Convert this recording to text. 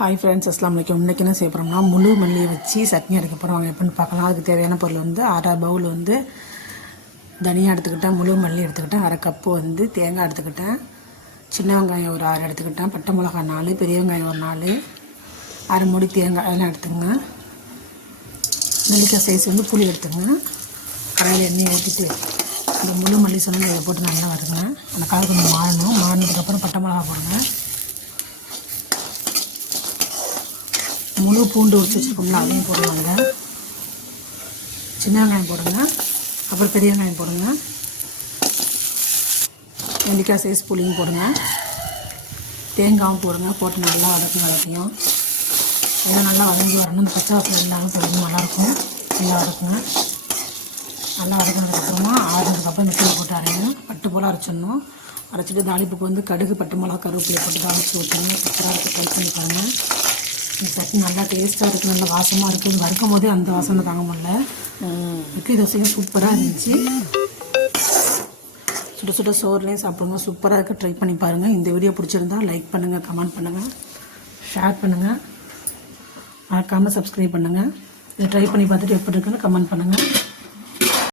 Hi friends, அஸ்லாம் வலைக்கம். இன்றைக்கி என்ன செய்ய போகிறோம்னா முழு மல்லியை வச்சு சட்னி அரைக்க போகிறோம். அவங்க எப்படின்னு பார்க்கலாம். அதுக்கு தேவையான பொருள் வந்து அரை பவுல் வந்து தனியாக எடுத்துக்கிட்டேன், முழு மல்லி எடுத்துக்கிட்டேன், அரை கப்பு வந்து தேங்காய் எடுத்துக்கிட்டேன், சின்ன வெங்காயம் ஒரு 6 எடுத்துக்கிட்டேன், பட்டை மிளகா 4, பெரிய வெங்காயம் ஒரு 4, அரை மூடி தேங்காய் அதெல்லாம் எடுத்துங்க. நெல்லிக்காய் சைஸ் வந்து புளி எடுத்துங்க. கடாயில் எண்ணெயை ஊற்றிட்டு இந்த முழு மல்லி சொன்னால் இதை போட்டு நல்லா வருங்க. அந்த காய் கொஞ்சம் மாறினதுக்கப்புறம் பட்டை மிளகா போடுங்க. முழு பூண்டு உரிச்சு வச்சுருக்கோம்ல அதையும் போடுவாங்க. சின்ன வெங்காயம் போடுங்க, அப்புறம் பெரிய வெங்காயம் போடுங்க, நெல்லிக்காய் சைஸ் புளியும் போடுங்க, தேங்காயும் போடுங்க. போட்டு நல்லா வதக்குங்க. எல்லாம் நல்லா வதங்கி வரணும். இந்த பச்சை வாசனை இல்லாமல் போடுறது நல்லாயிருக்கும். நல்லா வதக்குங்க. நல்லா வதக்கினதுக்கப்புறமா ஆறுனதுக்கப்புறம் மிக்சியில் போட்டு அரைங்க. பட்டு போல் அரைச்சிடணும். அரைச்சிட்டு தாளிப்புக்கு வந்து கடுகு, பட்டு மிளகா, கருவேப்பிலை போட்டு தாளிச்சு ஊற்றுங்க. சூப்பராக இருக்குது. ட்ரை பண்ணி பாருங்கள். இந்த சட்னி நல்லா டேஸ்ட்டாக இருக்குது, நல்லா வாசமாக இருக்குது. வறுக்கும் போதே அந்த வாசனை தாங்க முடியல. இட்லி தோசையும் சூப்பராக இருந்துச்சு. சுட சுட சோறுலேயும் சாப்பிடுங்க. சூப்பராக இருக்குது. ட்ரை பண்ணி பாருங்கள். இந்த வீடியோ பிடிச்சிருந்தா லைக் பண்ணுங்கள், கமெண்ட் பண்ணுங்கள், ஷேர் பண்ணுங்கள், மறக்காமல் சப்ஸ்கிரைப் பண்ணுங்கள். இதை ட்ரை பண்ணி பார்த்துட்டு எப்படி இருக்குன்னு கமெண்ட் பண்ணுங்கள்.